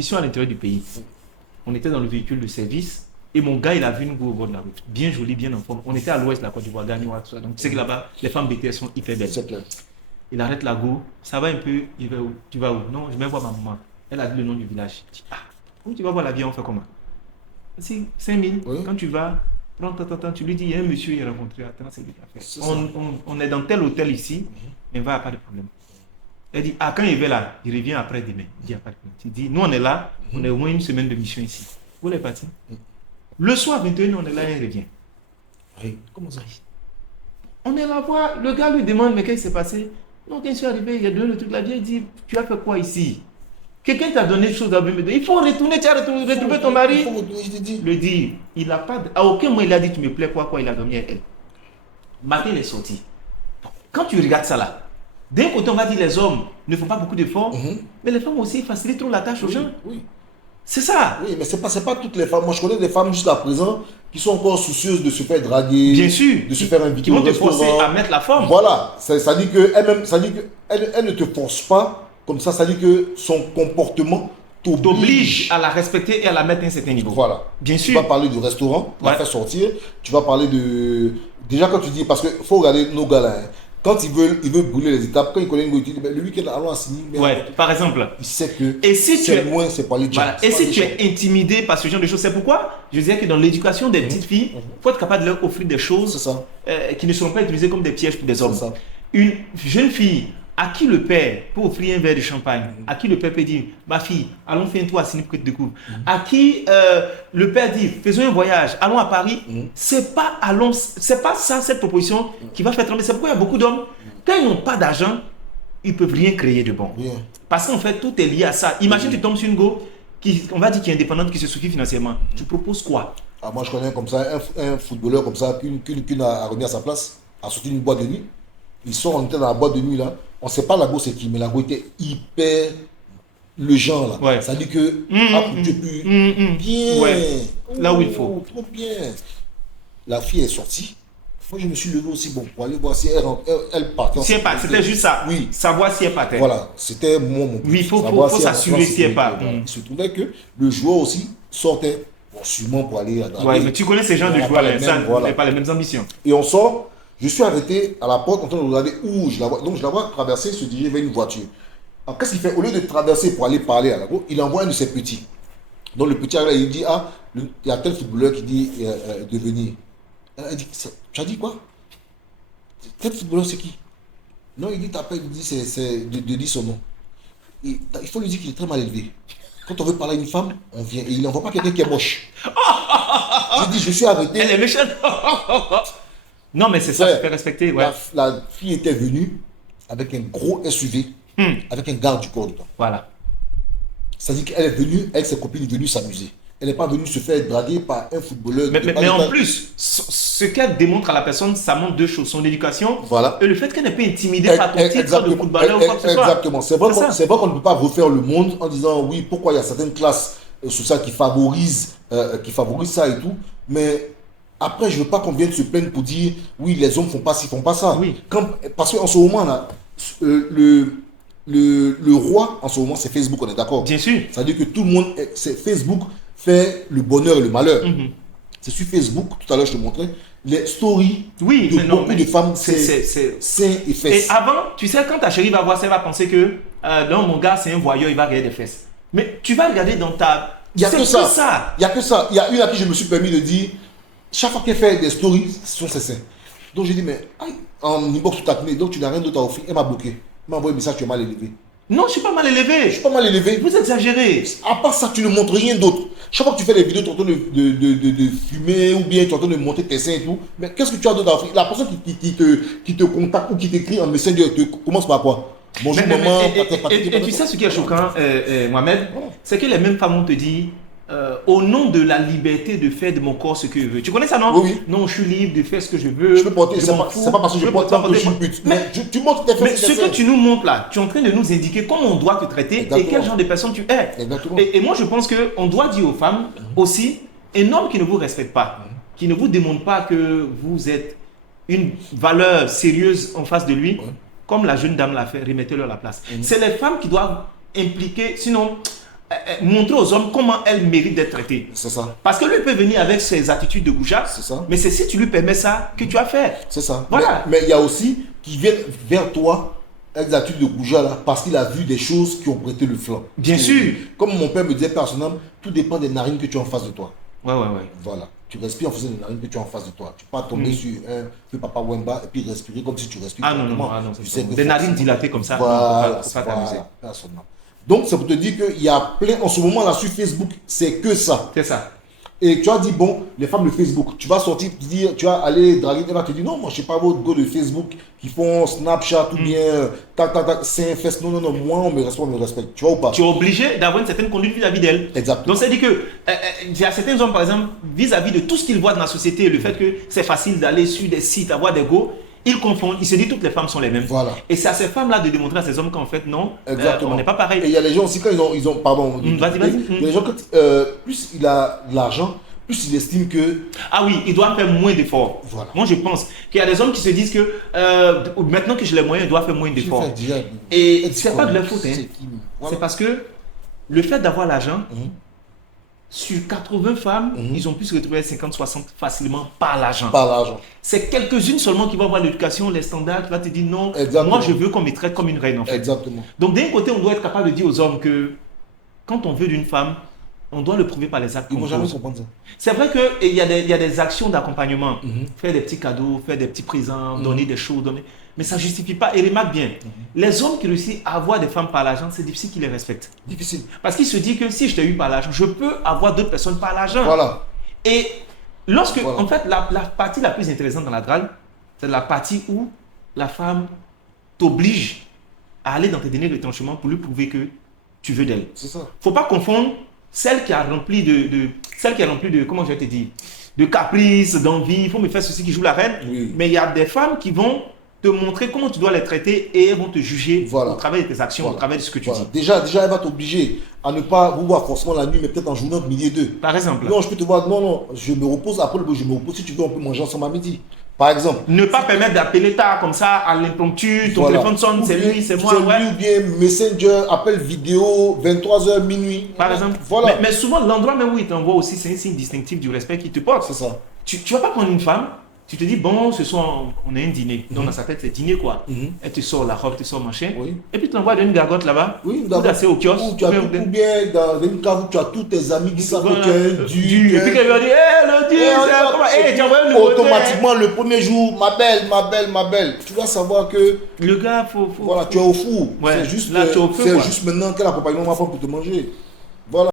mission à l'intérieur du pays. On était dans le véhicule de service et mon gars, il a vu une go au bord de la route. Bien jolie, bien en forme. On était à l'ouest de la Côte d'Ivoire, Gagnoa, tout ça. Donc tu sais que là-bas, les femmes BTS sont hyper belles. C'est clair. Il arrête la go. Ça va un peu, il va où? Tu vas où? Non, je vais voir ma maman. Elle a dit le nom du village. Je dis, ah, où tu vas voir la vie, on fait comment? Si, 5000. Oui. Quand tu vas, prends tant, tu lui dis, il y a un monsieur, il a rencontré, attends, c'est lui qui a fait. C'est On est dans tel hôtel ici, mais il va, pas de problème. Elle dit, ah, quand il va là, il revient après demain. Il dit, ah, pas de problème. Tu dis, nous on est là, on est au moins une semaine de mission ici. Vous voulez partir? Le soir, 21h, on est là et il revient. Oui. Comment ça? On est là voir, le gars lui demande, mais qu'est-ce qui s'est passé? Non, quand je suis arrivé, il a donné le truc là, il dit, tu as fait quoi ici? Quelqu'un t'a donné des choses à me dire, il faut retourner, tu as retrouvé ton mari. Il faut retourner, je t'ai dit. Le dit, il a pas, à aucun moment il a dit, tu me plais quoi, il a dormi avec elle. Matin, il est sorti. Quand tu regardes ça là, d'un côté, on va dire les hommes ne font pas beaucoup d'efforts, mais les femmes aussi facilitent trop la tâche aux gens. Oui. C'est ça. Oui, mais c'est pas toutes les femmes. Moi, je connais des femmes jusqu'à présent qui sont encore soucieuses de se faire draguer, Bien sûr. de se faire inviter Qui vont au te forcer restaurant. à mettre la forme. Voilà, ça dit que elle-même, ça dit que elle ne te force pas comme ça dit que son comportement T'oblige à la respecter et à la mettre à un certain niveau. Voilà. Bien Tu sûr. vas parler du restaurant, tu vas Ouais. faire sortir, tu vas parler de... Déjà quand tu dis, parce qu'il faut regarder nos gars là, hein. Quand ils veulent brûler les étapes, quand ils connaissent une go, ils disent, le week-end, allons à Signy. Ouais, par exemple. Il sait que Et si tu c'est es, loin, c'est pas les gens. voilà. Et si tu es intimidé par ce genre de choses, c'est pourquoi je disais que dans l'éducation des petites filles, il faut être capable de leur offrir des C'est choses ça. qui ne seront pas utilisées comme des pièges pour des hommes. C'est ça. Une jeune fille à qui le père peut offrir un verre de champagne, à qui le père peut dire, ma fille, allons faire un tour à Signy pour que tu découvres, à qui le père dit, faisons un voyage, allons à Paris, c'est pas ça, cette proposition qui va faire trembler. C'est pourquoi il y a beaucoup d'hommes, quand ils n'ont pas d'argent, ils peuvent rien créer de bon. Bien. Parce qu'en fait, tout est lié à ça. Imagine, tu tombes sur une go qui, on va dire, qui est indépendante, qui se suffit financièrement. Tu proposes quoi? Ah, moi, je connais comme ça un footballeur comme ça, qu'une a remis à sa place, a sorti une boîte de nuit. Ils sont, on était dans la boîte de nuit là. On ne sait pas la go c'est qui, mais la go était hyper le genre là. Ouais. Ça dit que tu es plus bien. Ouais. Là où il faut. Trop bien. La fille est sortie. Moi je me suis levé aussi bon pour aller voir si elle partait. Si elle part, c'était juste ça. Oui. Savoir si elle partait. Voilà, c'était mon Oui, il faut savoir si elle s'assurer rentre en si elle sécurité. part. Voilà. Il se trouvait que le joueur aussi sortait, bon, sûrement pour aller à Ouais, mais tu connais ces gens de On n'a joueurs, pas les ça mêmes, voilà. n'a pas les mêmes ambitions. Et on sort, je suis arrêté à la porte en train de regarder où je la vois. Donc je la vois traverser, se diriger vers une voiture. Alors qu'est-ce qu'il fait? Au lieu de traverser pour aller parler à la go, il envoie un de ses petits. Donc le petit arrive, il dit, ah, il y a tel footballeur qui dit de venir. Elle dit, tu as dit quoi? Tel footballeur c'est qui? Non, il dit, t'appelles, il dit, c'est de dire son nom. Il faut lui dire qu'il est très mal élevé. Quand on veut parler à une femme, on vient. Et il n'envoie pas quelqu'un qui est moche. Je dis, je suis arrêté. Elle est méchante. Non, mais c'est ça, Ouais. se faire respecter. Ouais. La fille était venue avec un gros SUV, avec un garde du corps dedans. Voilà. C'est-à-dire qu'elle est venue, avec ses copines, venue s'amuser. Elle n'est pas venue se faire draguer par un footballeur. Mais en plus, ce qu'elle démontre à la personne, ça montre deux choses. Son éducation Voilà. et le fait qu'elle n'est pas intimidée par ton titre de footballeur ou quoi que ce soit. Exactement. C'est vrai qu'on ne peut pas refaire le monde en disant oui, pourquoi il y a certaines classes sociales qui favorisent ça et tout. Mais après, je ne veux pas qu'on vienne se plaindre pour dire oui, les hommes ne font pas ci, font pas ça. Oui. Parce qu'en ce moment là, le roi en ce moment c'est Facebook, on est d'accord. Bien sûr. Ça veut dire que tout le monde, c'est Facebook fait le bonheur et le malheur. C'est sur Facebook, tout à l'heure je te montrais, les stories Oui, de mais non, beaucoup mais de femmes, c'est- seins et Et fesses. avant, tu sais, quand ta chérie va voir ça, elle va penser que non, mon gars, c'est un voyeur, il va regarder des fesses. Mais tu vas regarder dans ta. Il n'y a C'est que ça. Il n'y a que ça. Il y a une à qui je me suis permis de dire, chaque fois qu'elle fait des stories, ce sont ses seins. Donc j'ai dit, mais aïe, en inbox tout acné, donc tu n'as rien d'autre à offrir. Elle m'a bloqué. Elle m'a envoyé un message, tu es mal élevé. Non, je suis pas mal Je élevé. suis pas mal élevé. Vous exagérez. À part ça, tu ne montres rien d'autre. Chaque fois que tu fais des vidéos, tu es en train de fumer ou bien tu es en train de monter tes seins et tout. Mais qu'est-ce que tu as d'autre à offrir? La personne qui te contacte ou qui t'écrit en messenger commence par quoi? Bonjour maman. Et tu sais ce qui est choquant, Mohamed, c'est que les mêmes femmes vont te dire au nom de la liberté de faire de mon corps ce que je veux. Tu connais ça, non? Oui, oui. Non, je suis libre de faire ce que je veux. Je peux porter, c'est m'en pas, fous. c'est pas parce que je porte ça que je suis pute. Mais tu montres tes Mais fesses. ce que tu nous montres là, tu es en train de nous indiquer comment on doit te traiter Exactement. et quel genre de personne tu es. Exactement. Et moi, je pense qu'on doit dire aux femmes aussi, un homme qui ne vous respecte pas, qui ne vous démontre pas que vous êtes une valeur sérieuse en face de lui, comme la jeune dame l'a fait, remettez-le à la place. C'est les femmes qui doivent impliquer, sinon, montrer aux hommes comment elles méritent d'être traitées. C'est ça. Parce que lui peut venir avec ses attitudes de goujat, C'est ça. mais c'est si tu lui permets ça que tu as fait. C'est ça. Voilà. Mais il y a aussi qui viennent vers toi avec des attitudes de goujat là, parce qu'il a vu des choses qui ont prêté le flanc. Bien Et sûr. Comme mon père me disait personnellement, tout dépend des narines que tu as en face de toi. Ouais. Voilà. Tu respires en faisant des narines que tu as en face de toi. Tu peux pas tomber sur un feu papa Wemba et puis respirer comme si tu respires. Ah non, correctement. c'est Tu sais que des narines forcément- dilatées comme ça, Voilà, faut pas t'amuser. voilà, personnellement. Donc, ça pour te dire qu'il y a plein, en ce moment là sur Facebook, c'est que ça. C'est ça. Et tu as dit, bon, les femmes de Facebook, tu vas sortir, dire, tu vas aller draguer, elle va te dire, non, moi je sais pas vos gars de Facebook qui font Snapchat ou bien tac, c'est un fest. Non, moi on me respecte. Tu vois ou pas? Tu es obligé d'avoir une certaine conduite vis-à-vis d'elle. Exactement. Donc, ça dit que il y a certains hommes, par exemple, vis-à-vis de tout ce qu'ils voient dans la société, le fait que c'est facile d'aller sur des sites, avoir des go, ils confondent, ils se disent toutes les femmes sont les mêmes. Voilà. Et c'est à ces femmes-là de démontrer à ces hommes qu'en fait, non, Exactement. on n'est pas pareil. Et il y a les gens aussi, quand ils ont pardon. Vas-y. Il y a les gens, quand, plus il a de l'argent, plus il estime que. Ah oui, il doit faire moins d'efforts. Voilà. Moi, je pense qu'il y a des hommes qui se disent que maintenant que j'ai les moyens, il doit faire moins d'efforts. J'ai fait déjà- Et c'est pas de leur faute. Hein. C'est qui- voilà. C'est parce que le fait d'avoir l'argent, sur 80 femmes, ils ont pu se retrouver à 50-60 facilement par l'argent. Par l'argent. C'est quelques-unes seulement qui vont avoir l'éducation, les standards, qui vont te dire non, Exactement. moi je veux qu'on me traite comme une reine en fait. Exactement. Donc d'un côté, on doit être capable de dire aux hommes que quand on veut d'une femme, on doit le prouver par les actes. Ils qu'on vont jamais pose. comprendre ça. C'est vrai qu'il y a des actions d'accompagnement. Faire des petits cadeaux, faire des petits présents, donner des choses, donner. Mais ça ne justifie pas. Et remarque bien, les hommes qui réussissent à avoir des femmes par l'argent, c'est difficile qu'ils les respectent. Difficile. Parce qu'ils se disent que si je t'ai eu par l'argent, je peux avoir d'autres personnes par l'argent. Voilà. Et lorsque, Voilà. en fait, la partie la plus intéressante dans la drague, c'est la partie où la femme t'oblige à aller dans tes derniers retranchements pour lui prouver que tu veux d'elle. C'est ça. Faut pas confondre celle qui a rempli de comment je vais te dire, de caprices, d'envie, il faut me faire ceci qui joue la reine. Oui. Mais il y a des femmes qui vont te montrer comment tu dois les traiter et elles vont te juger Voilà. au travers de tes actions, Voilà. au travers de ce que tu Voilà. dis. Déjà, elle va t'obliger à ne pas vous voir forcément la nuit, mais peut-être en journée entre midi et deux. Par exemple, Non, je peux te voir, non, je me repose, après je me repose, si tu veux, on peut manger ensemble à midi. Par exemple. ne pas permettre d'appeler tard comme ça à l'impromptu, ton Voilà. téléphone sonne, Ou c'est bien- lui, c'est moi, ouais. Ou bien Messenger, appel vidéo, 23h, minuit. Par exemple. Voilà. Mais souvent, l'endroit même où il t'envoie aussi, c'est un signe distinctif du respect qu'il te porte. C'est ça. Tu vas pas prendre une femme, tu te dis, bon, ce soir, on a un dîner. Donc, dans sa tête, c'est dîner quoi. Elle te sort la robe, te sort machin. Oui. Et puis, tu l'envoies dans une gargote là-bas. Oui, ou d'assez au kiosque. Ou tu as ou tout, bien- ou bien dans une cave où tu as tous tes amis qui savent que tu es un du. Et puis, dieu. quelqu'un va dire, hé, le dieu, c'est comment. Hé, tu envoies une nouveauté. Automatiquement, le premier jour, ma belle. Tu vas savoir que Le gars, faut. voilà, tu es au four. Ouais, C'est juste, là, tu es au feu, c'est quoi. juste maintenant quel accompagnement on va prendre pour te manger. Voilà.